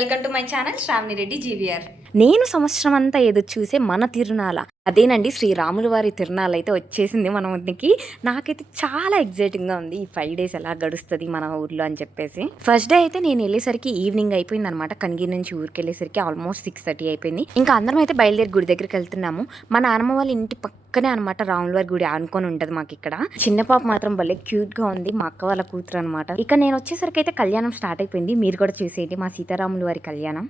Welcome to my channel Shravani Reddy GVR. నేను సంవత్సరం అంతా ఎదురు చూసే మన తిరునాల అదేనండి, శ్రీరాముల వారి తిరునాళ్ళు అయితే వచ్చేసింది మన ఊరికి. నాకైతే చాలా ఎగ్జైటింగ్గా ఉంది ఈ 5 days ఎలా గడుస్తుంది మన ఊర్లో అని చెప్పేసి. ఫస్ట్ డే అయితే నేను వెళ్ళేసరికి ఈవినింగ్ అయిపోయింది అనమాట. కనిగిరి నుంచి ఊరికి వెళ్ళేసరికి ఆల్మోస్ట్ 6:30 అయిపోయింది. ఇంకా అందరం అయితే బయలుదేరి గుడి దగ్గరికి వెళ్తున్నాము. మా నాన్నమ్మ వాళ్ళ ఇంటి పక్కనే అనమాట రాముల వారి గుడి ఆనుకొని ఉంటుంది మాకు ఇక్కడ. చిన్న పాప మాత్రం భలే క్యూట్ గా ఉంది, మా అక్క వాళ్ళ కూతురు అనమాట. ఇక నేను వచ్చేసరికి అయితే కళ్యాణం స్టార్ట్ అయిపోయింది. మీరు కూడా చూసేయండి మా సీతారాముల వారి కళ్యాణం.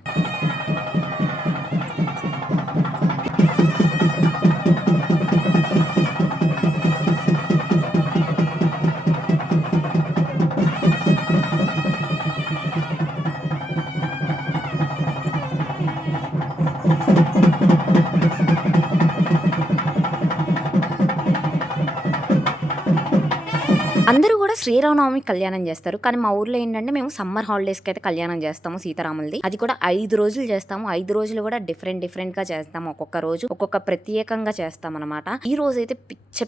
అందరూ కూడా శ్రీరామనవమి కళ్యాణం చేస్తారు. కానీ మా ఊర్లో ఏంటంటే మేము సమ్మర్ హాలిడేస్కి అయితే కళ్యాణం చేస్తాము సీతారాములది. అది కూడా 5 రోజులు చేస్తాము. 5 రోజులు కూడా డిఫరెంట్ గా చేస్తాము. ఒక్కొక్క రోజు ఒక్కొక్క ప్రత్యేకంగా చేస్తాం అనమాట. ఈ రోజు అయితే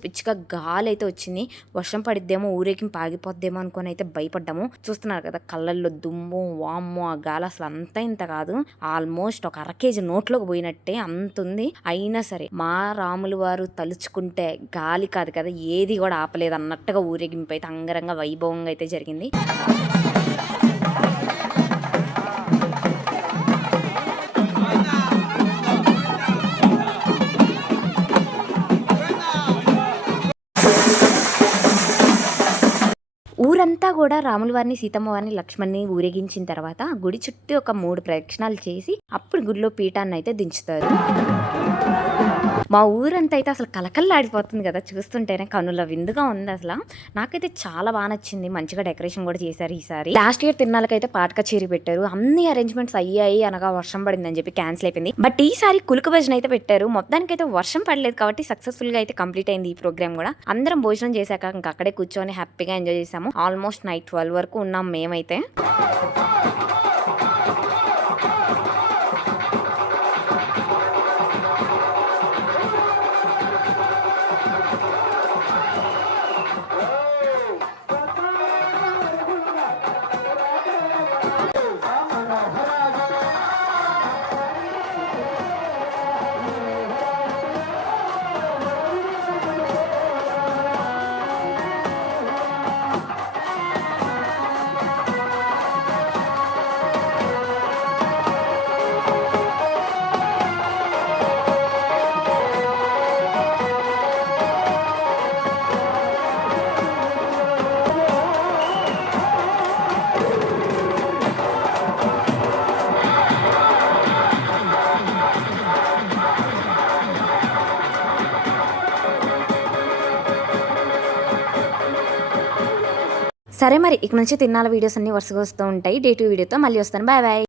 పిచ్చిగా గాలి అయితే వచ్చింది. వర్షం పడిద్దేమో, ఊరేగింపు ఆగిపోద్దేమో అనుకుని అయితే భయపడ్డాము. చూస్తున్నారు కదా కళ్ళల్లో దుమ్ము, వామ్మో, ఆ గాలి అసలు అంతా ఇంత కాదు. ఆల్మోస్ట్ ఒక 1/2 kg నోట్లోకి పోయినట్టే అంతుంది. అయినా సరే మా రాములు వారు తలుచుకుంటే గాలి కాదు కదా ఏది కూడా ఆపలేదు అన్నట్టుగా ఊరేగింపు అయితే అంగరంగ వైభవంగా అయితే జరిగింది. ఊరంతా కూడా రాముల వారిని, సీతమ్మ వారిని, లక్ష్మణ్ని ఊరేగించిన తర్వాత గుడి చుట్టూ ఒక 3 ప్రదక్షిణాలు చేసి అప్పుడు గుడిలో పీఠాన్ని అయితే దించుతారు. మా ఊరంతా అయితే అసలు కలకల్లాడిపోతుంది కదా, చూస్తుంటేనే కనుల విందుగా ఉంది. అసలు నాకైతే చాలా బాగా నచ్చింది. మంచిగా డెకరేషన్ కూడా చేశారు ఈసారి. లాస్ట్ ఇయర్ తిరునాళ్ళకైతే పాట కచేరీ పెట్టారు. అన్ని అరేంజ్మెంట్స్ అయ్యాయి అనగా వర్షం పడిందని చెప్పి క్యాన్సిల్ అయిపోయింది. బట్ ఈసారి కులుకు భజన అయితే పెట్టారు. మొత్తానికైతే వర్షం పడలేదు కాబట్టి సక్సెస్ఫుల్ గా అయితే కంప్లీట్ అయింది ఈ ప్రోగ్రామ్ కూడా. అందరం భోజనం చేశాక ఇంకా అక్కడే కూర్చొని హ్యాపీగా ఎంజాయ్ చేసాము. ఆల్మోస్ట్ నైట్ 12 వరకు ఉన్నాం మేమైతే. సరే మరి ఇక నుంచి తిరునాళ్ళ వీడియోస్ అన్ని వరుసగా వస్తూ ఉంటాయి. డే 2 వీడియోతో మళ్ళీ వస్తాను. Bye bye.